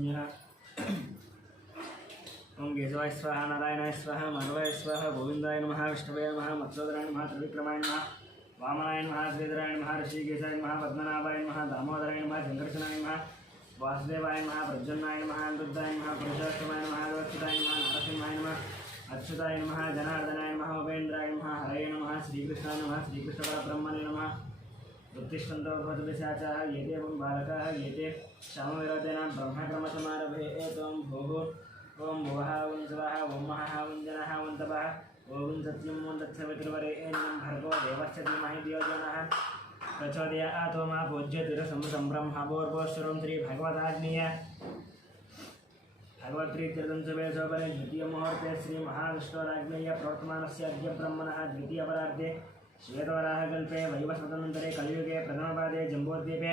संज्ञः ओम केशवाय स्वाहा नारायणाय स्वाहा माधवाय स्वाहा गोविंदाय नमः विष्णवे नमः मत्स्योदराय नमः त्रिविक्रमाय नमः वामनाय नमः श्रीधराय नमः ऋषिकेशाय नमः पद्मनाभाय नमः दामोदराय नमः शंकरशनाय नमः वासुदेवाय नमः प्रद्युम्नाय नमः अनिरुद्धाय नमः पुरुषोत्तमाय नमः व्यवस्थिताय नमः नरसिंहाय नमः अच्युताय नमः जनार्दनाय नमः उपेन्द्राय नमः हरये नमः श्रीकृष्णाय नमः श्रीकृष्णपरब्रह्मणे नमः उत्तिष्ठन्तः भवद्भिषाचाः ये एवं बालकाः ये श्यामविरतेन ब्रह्मक्रमसमारभे एतं भोः ओम भुवः ओम शिवः ओम महः ओम जनः ओम तपः ओम सत्यं ओम तत्सवितुर्वरेण्यं भर्गो देवस्य धीमहि धियो यो नः प्रचोदयात् ओम पूज्यतिरसं ब्रह्मभूर्भुवस्सुरं श्रीभगवदाग्नेय भगवत्प्रीत्यर्थं सवे सोपरे द्वितीयमुहूर्ते श्रीमहाविष्णोराग्नेय प्रवर्तमानस्य अद्य ब्रह्मणः द्वितीयपरार्धे श्वेतवराहकल्पे वैवस्वतमन्तरे कलियुगे प्रथमपादे जम्बूद्वीपे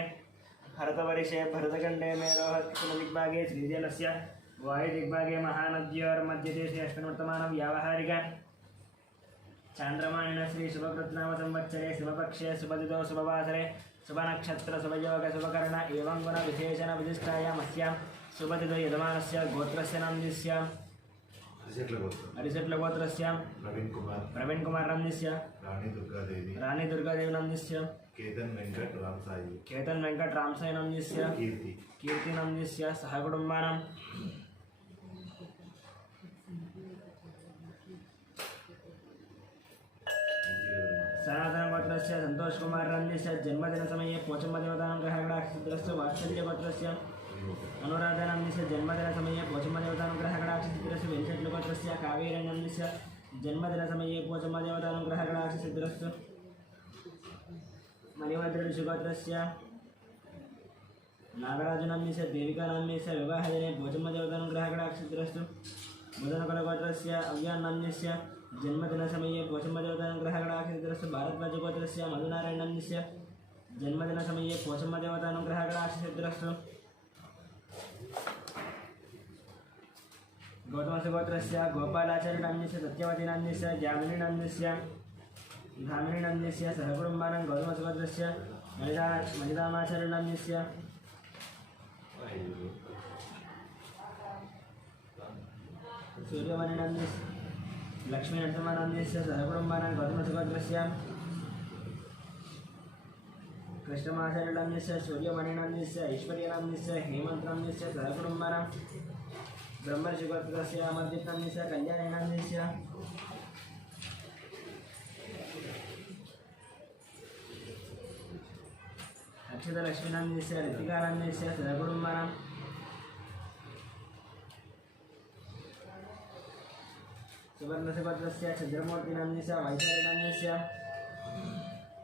भरतवर्षे भरतखण्डे मेरोहदिग्भागे श्रीजलस्य वायुदिग्भागे महानद्योर्मध्यदेशे अष्टमवर्तमानं व्यावहारिक चांद्रमाणेन श्री शुभकृत्नाम संवत्सरे शुभपक्षे शुभदितो शुभवासरे शुभनक्षत्र शुभयोग शुभकर्ण एवं गुण विशेषण विशिष्टायाम् अस्यां शुभदितो यजमानस्य गोत्रस्य नामस्य अरिसेट्ल गोत्रस्य प्रवीण कुमार नामस्य रानी दुर्गादेवी नामस्य केतन वेंकट रामसाई नामस्य कीर्ति नामस्य सहकुटुम्बानां सनातन गोत्रस्य संतोष कुमार नामस्य जन्मदिन समये पोचम्मदेवतानां ग्रहगणाक्षिद्रस्य वात्सल्य गोत्रस्य अनुराधा नामस्य जन्मदिन समये पोचम्मदेवतानां ग्रहगणाक्षिद्रस्य वेंकटेश्वर गोत्रस्य कावेरी नामस्य जन्मदिन समये पोचम्मदेवतानां ग्रहगणाक्षिद्रस्य मणिभद्र गोत्रस्य नागराज नामस्य देविका नामस्य विवाहदिने पोचम्मदेवतानां ग्रहगणाक्षिद्रस्य बुधनकुल गोत्रस्य अव्यान् नामस्य जन्मदिन समये पोचम्मदेवतानां ग्रहगणाक्षिद्रस्य भारद्वाज गोत्रस्य मधुनारायण नामस्य जन्मदिन समये पोचम्मदेवतानां ग्रहगणाक्षिद्रस्य गौतमस्य गोत्रस्य गोपालाचार्य नामस्य सत्यवती नामस्य जामिनी नामस्य सहकुटुम्बानां गौतमस्य गोत्रस्य मणिरामाचार्य नामस्य सूर्यमणि नामस्य लक्ष्मी नरसिंह नामस्य सहकुटुम्बानां गौतमस्य गोत्रस्य कृष्णमाचार्य नामस्य सूर्यमणि नामस्य ऐश्वर्य नामस्य हेमंत नामस्य सहकुटुम्बानां ब्रह्मर्षि गोत्रस्य अमरदीप नामस्य कल्याणी नामस्य अक्षतलक्ष्मी नामस्य ऋतिका नामस्य सहकुटुम्बानां सुवर्णस्य गोत्रस्य चंद्रमूर्ति नामस्य वैशाली नामस्य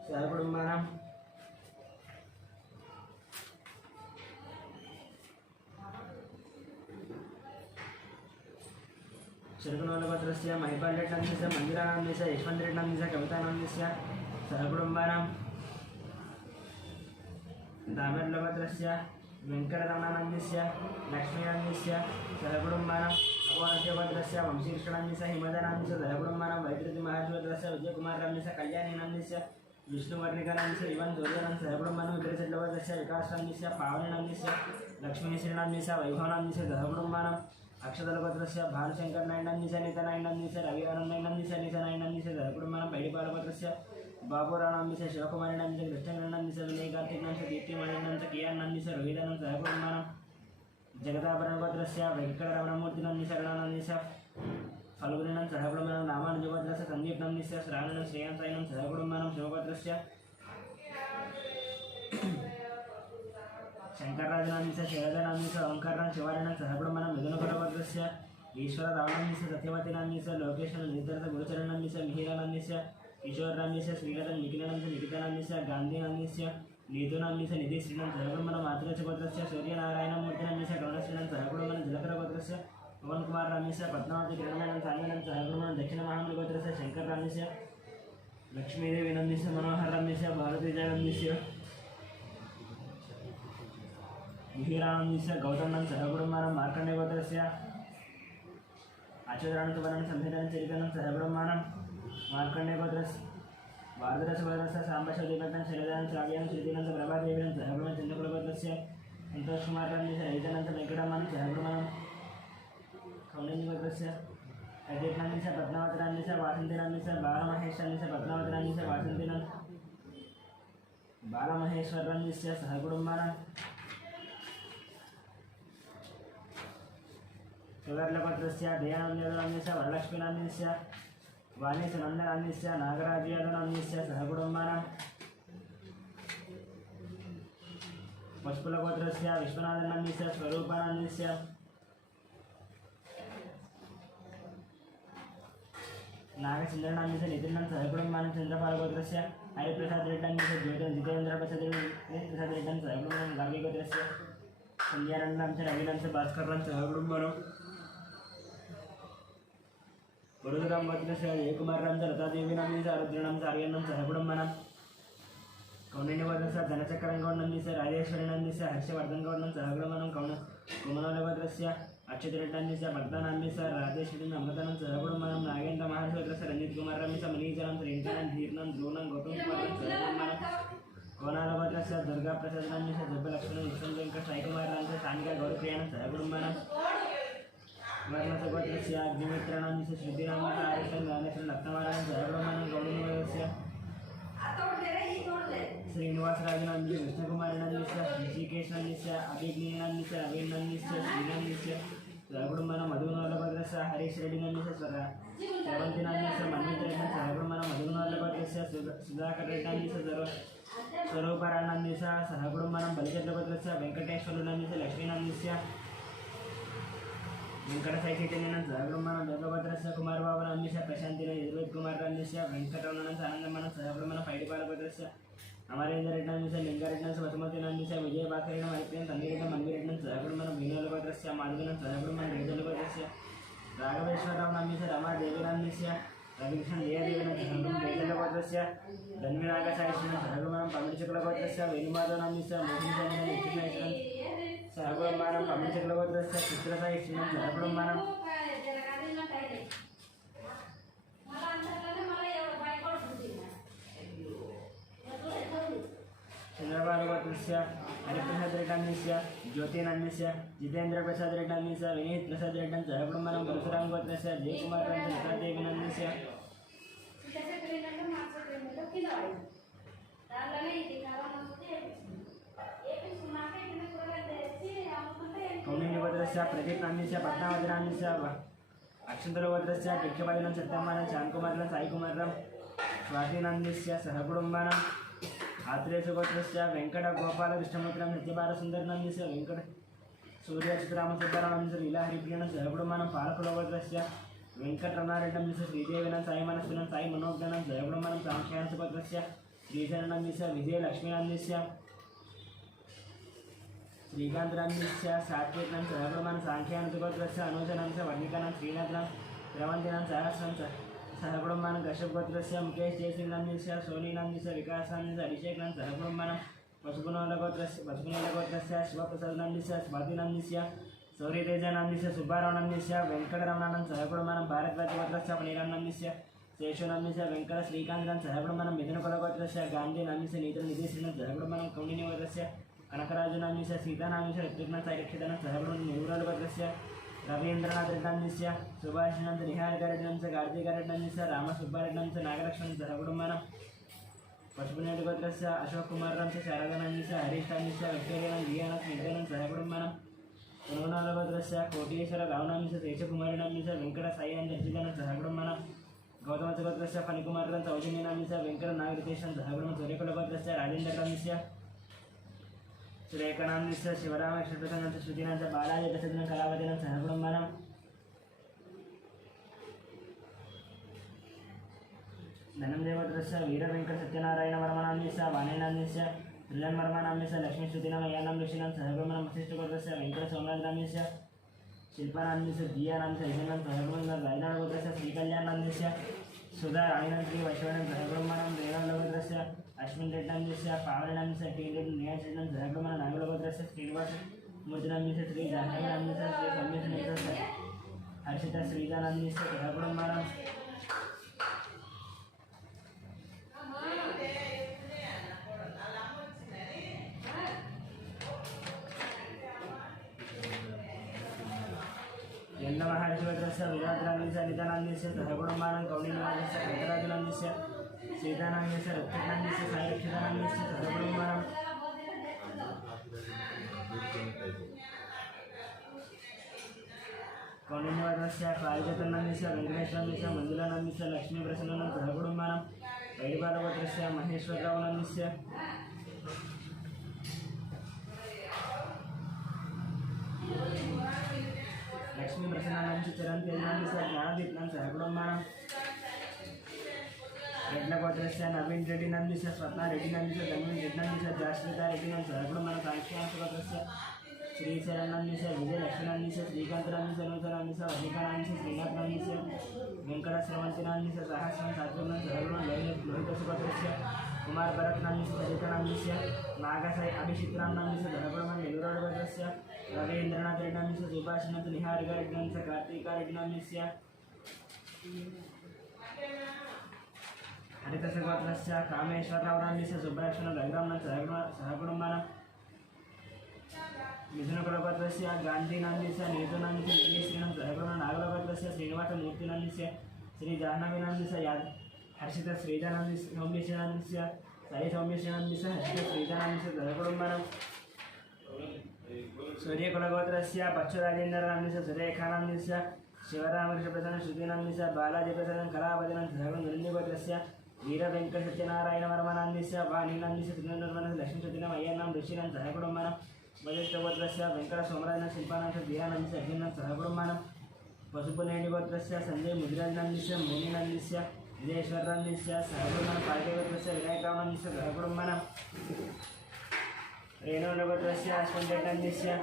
सहकुटुम्बानां शरकुनोलगोत्रस्य महिपाल रेड्डी नामस्य मंदिरा नामस्य यशवंत रेड्डी नामस्य कविता नामस्य सहकुटुम्बानां दामेर्लगोत्रस्य वेंकटरमण नामस्य लक्ष्मी नामस्य सहकुटुम्बानां अपोनस्य गोत्रस्य वंशीकृष्ण नामस्य हिमदा नामस्य सहकुटुम्बानां वैद्यति महाराजगोत्रस्य विजयकुमार नामस्य कल्याणी नामस्य विष्णुवर्णिका नामस्य इवन जोर्यानं सहकुटुम्बानां विद्रेशल्लगोत्रस्य विकास नामस्य पावनी नामस्य लक्ष्मीश्री नामस्य वैभव नामस्य सहकुटुम्बानां अक्षतलगोत्रस्य भानुशंकर नायक नामस्य नीता नायक नामस्य रवि आनंद नायक नामस्य नीता नायक नामस्य सहकुटुम्बानां पैडिपालगोत्रस्य बाबूराव नामस्य शिवकुमारी नामस्य कृष्णगण नामस्य विनय कार्तिक नामस्य दीप्तिमणि नामस्य कियान नामस्य रोहितानं सहकुटुम्बानां जगदाभरण गोत्रस्य वेंकटरमणमूर्ति नामस्य गणा नामस्य फल्गुनीनं सहकुटुम्बानां रामानुज गोत्रस्य संदीप नामस्य श्रावणं श्रेयांसायनं सहकुटुम्बानां शिवगोत्रस्य शंकरराज नामस्य शैलजा नामस्य ओंकारराव शिवारायण सहकुटुम्बानां मिथुनकुल गोत्रस्य ईश्वर राव नामस्य सत्यवती नामस्य लोकेश निधर्थ गुरुचरण नामस्य मिहिरा नामस्य किशोर नामस्य श्रीरतन निखिल नामस्य निकिता नामस्य गांधी नामस्य नीतू नामस्य निधि श्रीनाथ सहकुटुम्बानां मातृच गोत्रस्य सूर्यनारायणमूर्ति नामस्य गौणश्रीनाथ सहकुटुम्बानां जलकर गोत्रस्य पवन कुमार नामस्य पद्मावती किरणनायनं सान्वीनां सहकुटुम्बानां दक्षिण महामूल गोत्रस्य शंकर नामस्य लक्ष्मीदेवी नामस्य मनोहर नामस्य भारतीय नामस्य मिहिरामस्य गौतमनं सहकुटुम्बानां मार्कण्डे गोत्रस्य आचुरानन्तवनं संहितानं चरितानं सहकुटुम्बानां मार्कण्डे गोत्रस्य भारतस्य गोत्रस्य साम्बशव दीपकं शैलजानं श्राव्यानं श्रीतीनं प्रभादेवीनं सहकुटुम्बानां चन्द्रकुल गोत्रस्य संतोष कुमार रैतनंद वेंकटरमण सहगुणमणं कौंडिन्यगोत्रस्य अजयनंदिस्य पद्मावतनंदिस्य वासंतिनंदिस्य बालमहेशनंदिस्य पद्मावतनंदिस्य वासंतिनं बालमहेश्वरनंदिस्य सहगुणमणं सुगर्लपत्रस्य दयानंदनंदिस्य वरलक्ष्मीनंदिस्य वाणीसनंदनंदिस्य नागराजयादनंदिस्य सहगुणमणं पशुकुलगोत्रस्य विश्वनाथनंदिस्य स्वरूपानंदिस्य नागचंद्रनंदिस्य नितिनं सहगुणमणं चंद्रपालगोत्रस्य हरिप्रसाद रेड्डंदिस्य जितेंद्र प्रसाद रेड्डं सहगुणमणं गाविगोत्रस्य कल्याणंदिस्य रविनंदिस्य भास्करं सहगुणमणं वरुदराम गोत्रस्य जयकुमारं लतादेवीनंदिस्य रुद्रणं सार्यनं सहगुणमणं कौंडिन्यगोत्रस्य धनचक्रंगौडनंदिस्य राजेश्वरीनंदिस्य हर्षवर्धनगौडनं सहगुणमणं कुमनोलगोत्रस्य अक्षतरेड्डंदिस्य भक्तानंदिस्य राजेश्वरीनं अमृतानं सहगुणमणं नागेन्द्र महाराष्ट्रस्य रंजित कुमारंदिस्य मणिकरं श्रींकरं धीरनं ध्रुवनं गौतम कुमारं सहगुणमणं कोणालगोत्रस्य दुर्गा प्रसादनंदिस्य जब्बलक्ष्मणं विष्णु वेंकट साईकुमारंदिस्य सानिका गौरप्रियानं सहगुणमणं वर्णसगोत्रस्य अग्निमित्रानंदिस्य श्रुतिरामस्य आरितं ज्ञानेश्वर रत्नमालानं सहगुणमणं कौंडिन्यगोत्रस्य श्रीनिवासराजनंदिस्य कृष्णकुमारनंदिस्य ऋषिकेशनंदिस्य अभिज्ञानंदिस्य रवीनंदिस्य श्रीनंदिस्य सहगुणमणं मधुगुणोलगोत्रस्य हरीश रेड्डीनंदिस्य श्रवंतिनंदिस्य मन्वितरेड्डं सहगुणमणं मधुगुणोलगोत्रस्य सुधाकर रेड्डंदिस्य स्वरूपानंदिस्य सहगुणमणं बलिचन्द्रगोत्रस्य वेंकटेश्वरनंदिस्य लक्ष्मीनंदिस्य वेंकटसाई चैतन्यनं सहगुणमणं देवगोत्रस्य कुमारबाबुनंदिस्य प्रशांतिनं यजुर्वेद कुमारनंदिस्य वेंकटरमणं आनंदमणं सहगुणमणं पैडिपालगोत्रस्य अमरेंद्र रेड्डंदिस्य लिंगारेड्डंस्य वसुमतीनंदिस्य विजयभास्करेण हरिप्रियं तन्वीरेड्डं मन्वीरेड्डं सहगुणमणं भीनोलगोत्रस्य माधुगनं सहगुणमणं रेजलगोत्रस्य राघवेश्वररावनंदिस्य रमादेवीनंदिस्य रविकृष्णं जयदेवेन सहगुणं रेजलगोत्रस्य धन्विनागसायिष्णं सहगुणमणं पमिडिचकुलगोत्रस्य वेणुमाधवनंदिस्य मोहिनीचन्द्रनं विष्णुनायकनं सहगुणमणं पमिडिचकुलगोत्रस्य चित्रसायिष्णं सहगुणमणं चंद्रपालगोत्रस्य हरिप्रसाद रेड्डंदिस्य ज्योतिनंदिस्य जितेंद्र प्रसाद रेड्डंदिस्य विनीत प्रसाद रेड्डं सहगुणमणं परशुराम गोत्रस्य जयकुमारं लतादेवीनंदिस्य कौंडिन्यगोत्रस्य प्रदीपनंदिस्य पद्मावतीनंदिस्य अक्षन्तरगोत्रस्य भिक्षपादिनं सत्यमानं श्यामकुमारं साईकुमारं स्वातिनंदिस्य सहगुणमणं आत्रेयसुगोत्रस्य वेंकटगोपालकृष्णमित्रं सत्यबालसुन्दरनंदिस्य वेंकट सूर्यचित्रामसुब्बारावनंदिस्य लीलाहरिप्रियनं सहगुणमणं पालकुलगोत्रस्य वेंकटरमणारेड्डंदिस्य श्रीदेविनं साईमनस्विनं साई मनोज्ञनं सहगुणमणं सांख्यानसुगोत्रस्य श्रीशरणंदिस्य विजयलक्ष्मीनंदिस्य श्रीकान्तनंदिस्य सात्विकनं सहगुणमणं सांख्यानसुगोत्रस्य अनुजनंदिस्य वर्णिकनं श्रीनाथनं रवन्तिनं सहस्रं सहगुणमणं कश्यपगोत्रस्य मुकेश जयसिंहनंदिस्य सोनीनंदिस्य विकासनंदिस्य अभिषेकनं सहगुणमणं पशुकुलगोत्रस्य शिवप्रसादनंदिस्य स्वातिनंदिस्य सौर्यतेजनंदिस्य सुब्बारावनंदिस्य वेंकटरमणं सहगुणमणं भारद्वाजगोत्रस्य पनीरनंदिस्य शेषुनंदिस्य वेंकट श्रीकान्तं सहगुणमणं मिथुनकुलगोत्रस्य गान्धीनंदिस्य नीतनिधिश्रीनं सहगुणमणं कौंडिन्यगोत्रस्य कनकराजुनंदिस्य सीतानंदिस्य ऋत्विघ्नं साईरक्षितनं सहगुणं निवृत्तगोत्रस्य रवीन्द्रनाथ रेड्डंदिस्य सुभाषिनंद निहारगरेड्डंस्य कार्तिकरेड्डंस्य रामसुब्बारेड्डंस्य नागलक्ष्मण सहगुणमणं पशुपुण्यगोत्रस्य अशोककुमारंस्य शारदानंदिस्य हरीष्टानंदिस्य विक्टोरियनं जियानं स्निग्धनं सहगुणमणं कुरुनालगोत्रस्य कोटीश्वर गावनंदिस्य शेषकुमारिनंदिस्य वेंकटसाईनंदिस्य सहगुणमणं गौतमगोत्रस्य फणिकुमारं सौजन्यनंदिस्य वेंकटनागरितेशं सहगुणं सूर्यकुलगोत्रस्य राजेन्द्रनंदिस्य सुरेखनंदिस्य शिवरामकृष्णप्रसन्नस्य श्रुतिनंस्य बालाजी प्रसादनं कलावतीनं सहगुणमणं धनंजयगोत्रस्य वीरवेंकटसत्यनारायणवर्मनंदिस्य वाणेनंदिस्य त्रिजन्वर्मनंदिस्य लक्ष्मीश्रुतिनं यानं ऋषिनं सहगुणमणं वसिष्ठगोत्रस्य वेंकटसोमनाथनंदिस्य शिल्पानंदिस्य जियानंदिस्य यशनं सहगुणं रायनाडगोत्रस्य श्रीकल्याणनंदिस्य सुधा राणीनं श्री वैष्णवनं सहगुणमणं रेणुलगोत्रस्य अश्विन रेड्डंदिस्य पावनंदिस्य टीरेड्डं नियाचनं सहगुणमणं नागलगोत्रस्य श्रीनिवास मूर्तिनंदिस्य श्री जानकीनंदिस्य श्री सौम्यसुमित्रस्य हर्षिता श्रीजानंदिस्य सहगुणमणं गन्धमहर्षिवत्रस्य विराजनान्दस्य निधनान्दस्य सहकुटुम्बानां कौण्डिन्यस्य कनकराजुनान्दस्य सीतानान्दस्य रत्नान्दस्य सायरक्षितानान्दस्य सहकुटुम्बानां कौण्डिन्यवत्रस्य कालिकतनान्दस्य वेङ्कटेश्वरान्दस्य मञ्जुलानान्दस्य लक्ष्मीप्रसन्नानां सहकुटुम्बानां वैडिपालवत्रस्य महेश्वररावनान्दस्य लक्ष्मी प्रसन्नानांची चरण तेजांचा ज्ञानदीपनां सहकुटुंबानां रेड्लगोत्रस्य नवीन रेड्डी नंदीस्य स्वप्ना रेड्डी नंदीस्य धन्वीन रेड्डी नंदीस्य जास्मिता रेड्डी नंदी सहकुटुंबानां कांक्षांशगोत्रस्य श्रीचरण नंदीस्य विजय लक्ष्मी नंदीस्य श्रीकांत नंदीस्य नूतन नंदीस्य वधिका नंदीस्य श्रीनाथ नंदीस्य वेंकट श्रवंती नंदीस्य सहस्रं सात्विकं सहकुटुंबानां लोहित सुगोत्रस्य कुमार भरत नंदीस्य सरिता नंदीस्य नागसाई अभिषिक्राम नंदीस्य सहकुटुंबानां नेलूर गोत्रस्य रवींद्रनाथ रेड्डी नंदीस्य सुभाषनंद निहारिका रेड्डी नंदीस्य कार्तिका रेड्डी नंदीस्य हरितसगोत्रस्य कामेश्वरराव नंदीस्य सुब्रह्मण्य रघुराम सहकुटुंबानां मिथुनकुलगोत्रस्य गांधी नंदीस्य नीतू नंदीस्य विजयश्रीनं सहकुटुंबानां नागलगोत्रस्य श्रीनिवासमूर्ति नंदीस्य श्री जाह्नवी नंदीस्य हर्षित श्रीजानंदीस्य सौम्यश्री नंदीस्य साई सौम्यश्री नंदीस्य हर्षित श्रीजानंदीस्य सहकुटुंबानां सूर्यकुलगोत्रस्य पक्षराजेन्द्र नंदीस्य सुरेखा नंदीस्य शिवरामकृष्णप्रसन्न श्रुति नंदीस्य बालाजी प्रसन्न कलापतिनं सहकुटुंबगोत्रस्य वीरवेंकट सत्यनारायण वर्मा नंदीस्य वाणी नंदीस्य सुरेन्द्रवर्मन लक्ष्मी सत्यनाम अय्यन्नां ऋषिनं सहकुटुंबानां वज्रगोत्रस्य वेंकट सोमराजन शिल्पानां दिया नंदीस्य अग्निनं सहकुटुंबानां पशुपनेनि गोत्रस्य संजय मुदिराज नंदीस्य मुनि नंदीस्य विजयेश्वर नंदीस्य सहकुटुंबानां पार्थिवगोत्रस्य विनायकराव नंदीस्य सहकुटुंबानां रेणुनगोत्रस्य अश्वन्त नंदीस्य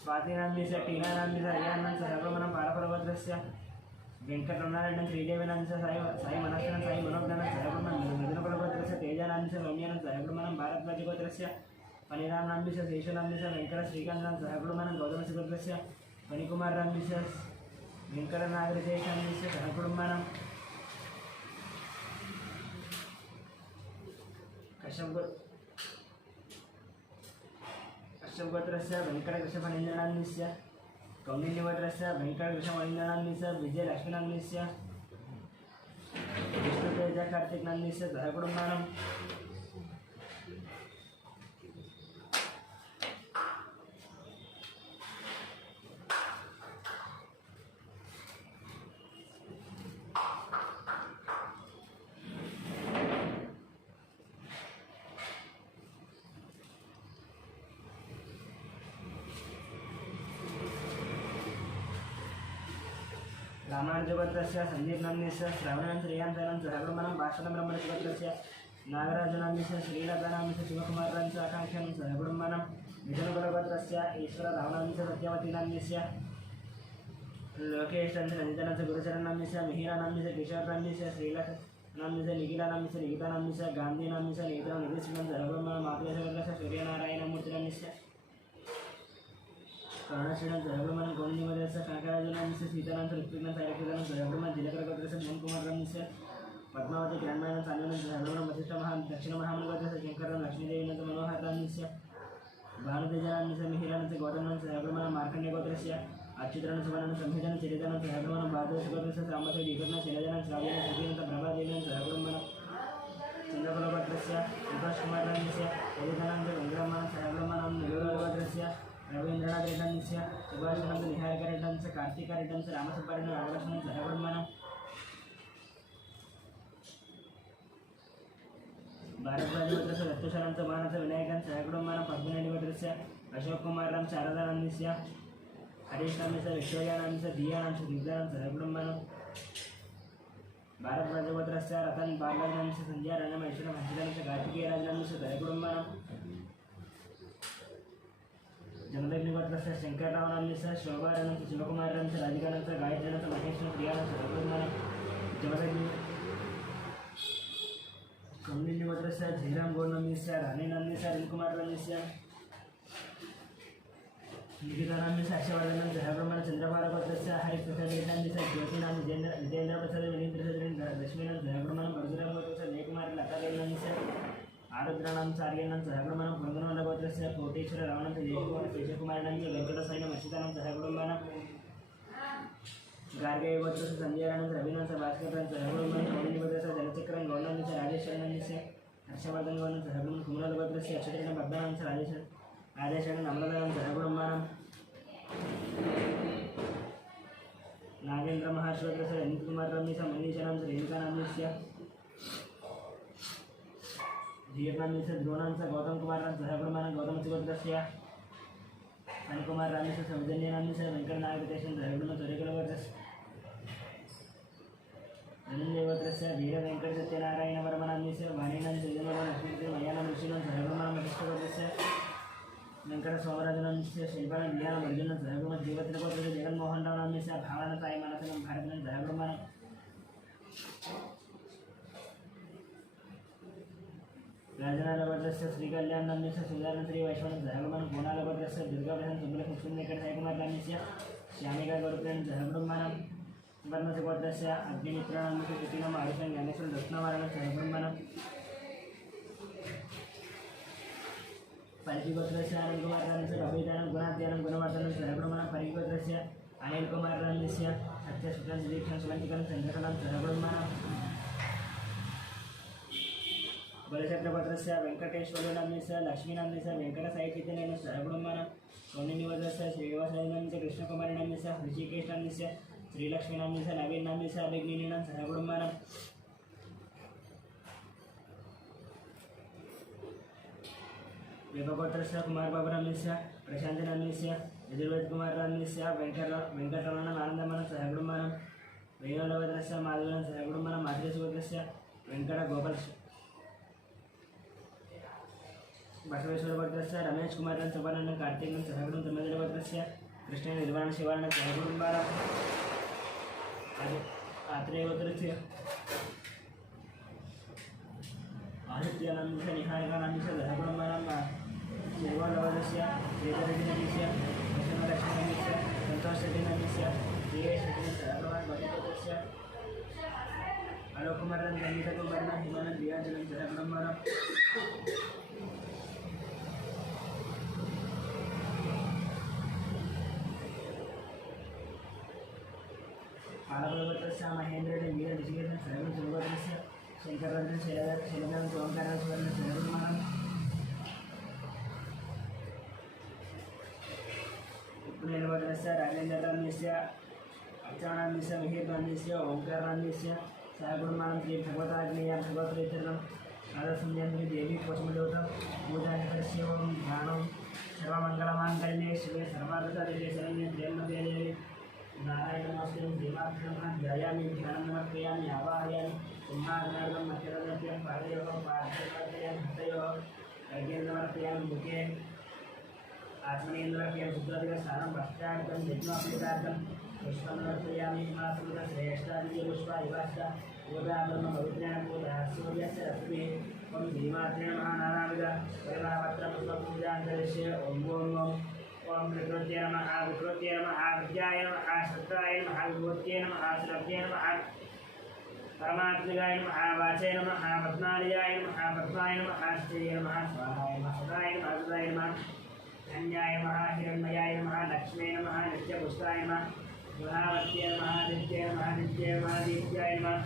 स्वाति नंदीस्य टीना नंदीस्य अय्यन्नं सहकुटुंबानां पारपरगोत्रस्य वेंकटरमणारेड्डी श्रीदेवी नंदीस्य साई मनस्सनं साई मनोज्ञानं सहकुटुंबानां मिथुनकुलगोत्रस्य तेजा नंदीस्य रम्यानं सहकुटुंबानां भारद्वाजगोत्रस्य फणिराम नंदीस्य शेषु नंदीस्य वेंकट श्रीकांतं सहकुटुंबानां गौतमसिगोत्रस्य फणिकुमार नंदीस्य वेंकटनागरिकेश नंदीस्य सहकुटुंबानां कश्यपगोत्रस्य वेंकटकृष्णफणीन्द्रनंदीस्य कौण्डिन्यगोत्रस्य वेंकटकृष्णफणीन्द्रनंदीस्य विजयलक्ष्मीनंदीस्य विष्णुतेज कार्तिकनंदीस्य सहकुटुंबानां रामानुजगोत्रस्य संदीप नंदीस्य श्रवणं श्रेयांसनं सहकुटुंबानां भाषणं ब्रह्मणगोत्रस्य नागराजनंदीस्य श्रीलतानंदीस्य शिवकुमारनंदीस्य आकांक्षानं सहकुटुंबानां मिथुनकुलगोत्रस्य ईश्वररावनंदीस्य सत्यवती नंदीस्य लोकेश नंदनंदीस्य गुरुचरण नंदीस्य मिहिरा नंदीस्य किशोर नंदीस्य श्रीलक नंदीस्य निखिला नंदीस्य निकिता नंदीस्य गांधी नंदीस्य नेत्रं निधिश्रीनं सहकुटुंबानां मातृगोत्रस्य सूर्यनारायणमूर्ति नंदीस्य कर्णश्रीनं सहकुटुंबानां कौण्डिन्यगोत्रस्य कनकराजुनान्दीस्य सीतानां ऋत्विकनं सायरक्षितानं सहकुटुंबानां जिलकरगोत्रस्य मोहनकुमारनंदीस्य पद्मावती किरणमयनं सान्विनं सहकुटुंबानां वसिष्ठमहां दक्षिणमहामनगोत्रस्य शंकरं लक्ष्मीदेवीनं मनोहरनंदीस्य भानुतेजनंदीस्य मिहिरानंदीस्य गौतमनं सहकुटुंबानां मार्कण्डेयगोत्रस्य अच्युतनं सुवर्णनं संहितानं चरितानं सहकुटुंबानां भारद्वाजगोत्रस्य साम्बस्य दीपनं शैलजनं श्राव्यनं सुधीनं प्रभादेवीनं सहकुटुंबानां चंद्रकुलगोत्रस्य सुभाषकुमारनंदीस्य हरिधनंदीस्य वेंकटरमणं सहकुटुंबानां नेलूरगोत्रस्य रवींद्रनाथ रेड्डी सुभाषनंद निहारिका रेड्डी कार्तिका रेड्डी रामसुब्बारेड्डी नागलक्ष्मण सहकुटुंबानां भारद्वाजगोत्रस्य रत्तुशनं मानस विनायकं सहकुटुंबानां पद्मिनी गोत्रस्य अशोक कुमारराम शारदा नंदीस्य हरीश नंदीस्य विश्वया नंदीस्य दिया नंदीस्य दिग्दानं सहकुटुंबानां भारद्वाजगोत्रस्य रतन बालराज नंदीस्य संजय रणमेश्वर हंसनंदीस्य कार्तिकेय राज नंदीस्य सहकुटुंबानां जमदग्निगोत्रस्य शंकरराव नंदीस्य शोभानंदीस्य शिवकुमारनंदीस्य राधिकानंदीस्य गायत्रीनंदीस्य महेश्वर प्रियानंदीस्य सहकुटुंबानां जमदग्नि कौण्डिन्यगोत्रस्य झीराम गौरनंदीस्य रानी नंदीस्य अरुणकुमारनंदीस्य निकितानंदीस्य हर्षवर्धनं सहकुटुंबानां चंद्रभारगोत्रस्य हरिप्रसाद नंदीस्य ज्योतिनाथ विजेंद्र प्रसाद विनीन्द्र लक्ष्मीनं सहकुटुंबानां परशुराम गोत्रस्य जयकुमार लतादेवी नंदीस्य आरुद्राणां चार्यनं सहकुटुंबानां पुरंदरगोत्रस्य गोत्रस्य कोटेश्वर रमणं तेजकुमारानंद वेंकटसायनं अच्युतानं सहकुटुम्बानां गार्गे गोत्रस्य संजयानंद रविनंद भास्करनं सहकुटुम्बानां कौंडिन्य गोत्रस्य जलचक्रं गौर्णंद राजेश्वरनंद हर्षवर्धन गौरन सहकुटुंब कुमरल गोत्रस्य अच्युतनं पद्मनाभं राजेश्वर राजेश्वरनं अमृतानं सहकुटुम्बानां नागेंद्र महाश्वरस्य अनित कुमार रमेश मनीषानं रेणुका नामस्य धीरनामस्य द्रोणांचं गौतम कुमारांचं सहकुटुंबानां गौतम गोत्रस्य अनुकुमार रामेश सौजन्य नामस्य वेंकट नागदेशन सहकुटुंब चोरेकल गोत्रस्य धनंजय गोत्रस्य वीर वेंकट सत्यनारायण वर्म नामस्य वाणीनां सजनवर लक्ष्मीदेव मयानां ऋषीनां सहकुटुंबानां मतिष्ठ गोत्रस्य वेंकट सोमराजनामस्य शिल्पानां दियानां अर्जुनं सहकुटुंब जीवत्र गोत्रस्य जगन्मोहन राव नामस्य भावना साई मानसनं भारतनं सहकुटुंबानां राजनाल गोत्रस्य श्रीकल्याण नामस्य सुधारण श्री वैश्वनं सहकुटुंबानां कोणाल गोत्रस्य दुर्गाप्रसाद सुब्रलक्ष्मी वेंकट साईकुमार नामस्य श्यामिका गोत्रं सहकुटुंबानां वर्णस्य गोत्रस्य अग्निमित्र नामस्य शुचिनं आरुषं ज्ञानेश्वर दक्षिणवारणं सहकुटुंबानां परिधि गोत्रस्य अनिल कुमार नामस्य अभिधानं गुणाध्यानं गुणवर्धनं सहकुटुंबानां परिधि गोत्रस्य अनिल कुमार नामस्य सत्यशुक्लं सुदीक्षं सुलंकितं चंद्रकलां सहकुटुंबानां बलचक्र गोत्रस्य वेंकटेश्वर नामस्य लक्ष्मी नामस्य वेंकट साईचैतन्येन सहकुटुंबानां कौंडिन्य गोत्रस्य श्रीनिवासाय नामस्य कृष्णकुमार नामस्य ऋषिकेश नामस्य श्रीलक्ष्मी नामस्य नवीन नामस्य अभिज्ञानीनां सहकुटुंबानां वेपगोत्रस्य कुमार बाबू नामस्य प्रशांत नामस्य यजुर्वेद कुमार नामस्य वेंकटरमण आनंदमानं सहकुटुंबानां वेणुलगोत्रस्य माधवनं सहकुटुंबानां मातृश्री गोत्रस्य वेंकट गोपाल बसवेश्वर गोत्रस्य रमेश कुमार चौपाननं कार्तिकनं सहकुटुंब तमिळनाडु गोत्रस्य कृष्ण निर्वाण शिवानं सहकुटुंबानां आत्रेय गोत्रस्य आदित्य नामस्य निहारिका नामस्य सहकुटुंबानां शिरवाळ गोत्रस्य श्रीधररेड्डी नामस्य कृष्णलक्ष्मी नामस्य संतोष रेड्डी नामस्य दिनेश रेड्डी सहकुटुंबानां गोत्रस्य आलोक कुमार संगीता कुमार हिमानंद दियाजनं सहकुटुंबानां पालगोत्रस्य महेंद्र रेड्डी वीर ऋषिकेश सहकुटुंब गोत्रस्य शंकरवर्धन शैलजान ओंकार सुवर्ण सहकुटुंबानां उपनयनगोत्रस्य राजेंद्र नामस्य अर्चना नामस्य मिहिर नामस्य ओंकार नामस्य सहकुटुंबानां श्री भगवताग्नेय भगवत्रेतरं आदर्शंजयन्ति देवी कोशमदेवता पूजाकरस्य ओं ध्यानं सर्वमंगलमांगल्ये शिवे सर्वार्थसाधिके शरण्ये त्र्यंबके देवी नारायण नमस्ते देवाभ्यं ध्यायामि ध्यानं समर्पयामि आवाहयामि कुम्भारनादं मध्यरदभ्यं पादयोः पादयोः हस्तयोः यज्ञसमर्पयामि मुखे आत्मनेन्द्रभ्यं शुद्धाधिकस्नानं पश्चात्तं यज्ञोपवीतार्थं पुष्पं समर्पयामि मासुर श्रेष्ठादिपुष्पा इवाश्च पूजाब्रह्म पवित्रेण पूजा सूर्यस्य रश्मिः ओं श्रीमात्रे नमः नानाविध परिवारपत्रपुष्पपूजान्तरिष्ये ओम विकृत्य नमः विद्याय नमः श्रद्धाय नमः विभूत्यै नमः श्रद्धे नमः परमात्मिकाय नमः वाचे नमः पद्मालयाय नमः पद्माय नमः श्रीये नमः स्वाहाय नमः सदाय नमः सदाय नमः धन्याय नमः हिरण्मयाय नमः लक्ष्मे नमः नित्यपुष्टाय नमः गुणावत्यै नमः नित्ये नमः दीप्त्याय नमः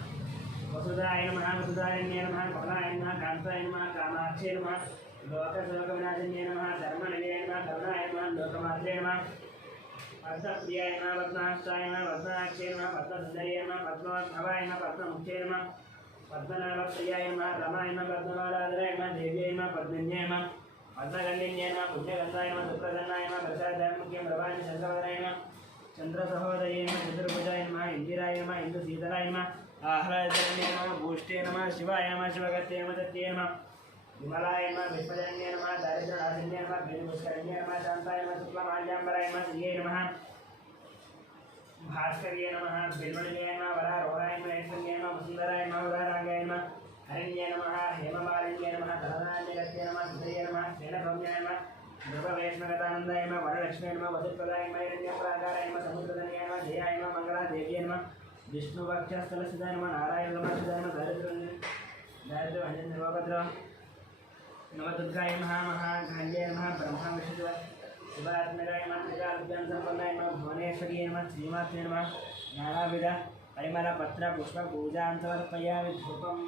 वसुधाय नमः वसुधारण्ये नमः कमलाय नमः कान्ताय नमः कामाक्षे नमः लोकशोकविनाशिन्ये नमः धर्मनिलये नमः करुणाय नमः लोकमात्रे नमः पद्मप्रियाय नमः पद्महस्ताय नमः पद्माक्षे नमः पद्मसुन्दर्ये नमः पद्मभवाय नमः पद्ममुखे नमः पद्मनाभप्रियाय नमः रमाय नमः पद्मवाराधराय नमः देव्यै नमः पद्मिन्ये नमः पद्मगण्डिन्ये नमः पुण्यगन्धाय नमः सुप्रसन्नाय नमः प्रसादात्मके प्रभानि शङ्करवराय नमः चन्द्रसहोदये नमः चतुर्भुजाय नमः इन्दिराय नमः इन्दुशीतलाय नमः आह्लादन्ये नमः भूष्टे नमः शिवाय नमः शिवगत्ये नमः सत्ये नमः विमलाय नमः विश्वजन्ये नमः दारिद्र्यनाशिन्ये नमः गिरिपुष्करण्ये नमः शान्ताय नमः शुक्लमाल्याम्बराय नमः श्रिये नमः भास्कर्ये नमः बिल्वनिलये नमः वरारोहाय नमः ऐश्वर्ये नमः वसुन्धराय नमः वरारागाय नमः हरिण्ये नमः हेममालिन्ये नमः धनधान्यगत्ये नमः सुधये नमः सेनभव्याय नमः नृपवेश्मगतानन्दाय नमः वरलक्ष्म्ये नमः वसुप्रदाय नमः हिरण्यप्राकाराय नमः समुद्रधन्याय नमः जयाय नमः मङ्गलादेव्ये नमः विष्णुभक्षस्थलसिदाय नमः नारायणगमाक्षिदाय नमः दारिद्र्यभञ्जन सर्वभद्र नमः दुर्गाय नमः महाकाल्ये नमः सर्वाभ्यां नमः भुवनेश्वर्यै नमः श्रीमात्रे नमः नानाविध परिमलपत्र पुष्पपूजां समर्पयामि धूपम्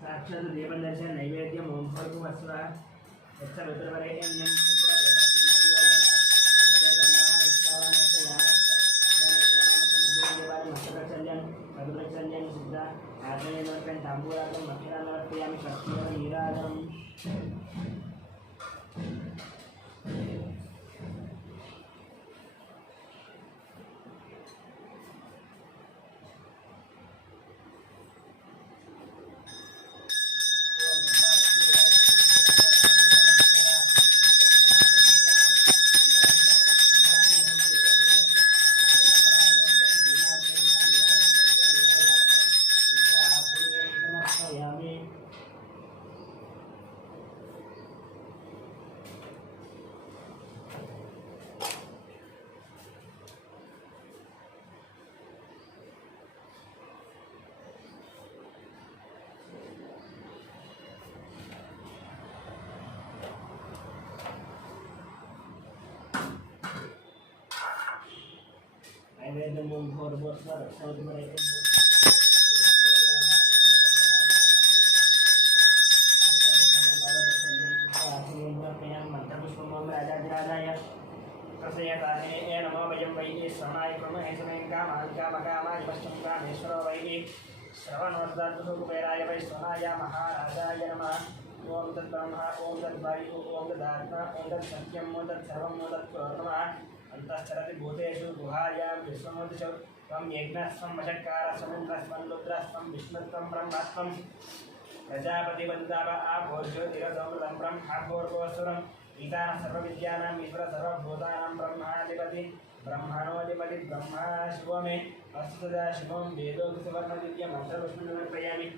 साक्षात् देवदर्शन नैवेद्यम ओम भर्गवस्व नैवेद्यम ओम भर्गवस्व नमो वयं वै श्रवणाय कुर्महे सुमें कामान् कामकामाय पश्चं कामेश्वरो वै श्रवणोर्धातुकुबेराय वै श्रवणाय महाराजाय नमः ओम तद्ब्रह्मा ओम तद्वायु ओम तदात्मा ओम तत्सत्यम ओम तत्सर्वं ओम तत्पुरुषः अंतश्चरति भूतेषु गुहायां विश्वमूर्तिषु त्वं यज्ञस्त्वं वषट्कारस्त्वं इन्द्रस्त्वं रुद्रस्त्वं विष्णुस्त्वं ब्रह्मस्त्वं प्रजापतिवन्दाप आभोज्योतिरसमृतं ब्रह्माभोर्गोऽसुरम् ईशानः सर्वविद्यानां ईश्वर सर्वभूतानां ब्रह्माधिपति ब्रह्मणोऽधिपति ब्रह्मा शिवो मे अस्तु तदा शिवं वेदोक्तवर्णविद्यमन्त्रपुष्पमर्पयामि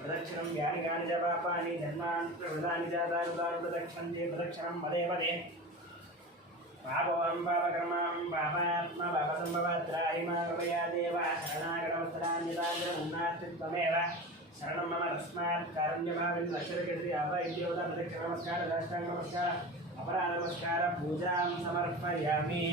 प्रदक्षिणं यानि कानि च पापानि जन्मान्तर्वृतानि जातानि तानि प्रदक्षन्ते प्रदक्षिणं पदे पदे पापोऽहं पापकर्माहं पापात्मा पापसम्भवात्राहि मा कृपया देव शरणागतवस्त्रान्यताग्रमुन्नास्ति त्वमेव शरणं मम तस्मात् कारुण्यभावेन लक्ष्यकृति आव इत्येवता प्रदक्षिणनमस्कार साष्टाङ्गनमस्कार अपरानमस्कार पूजां समर्पयामि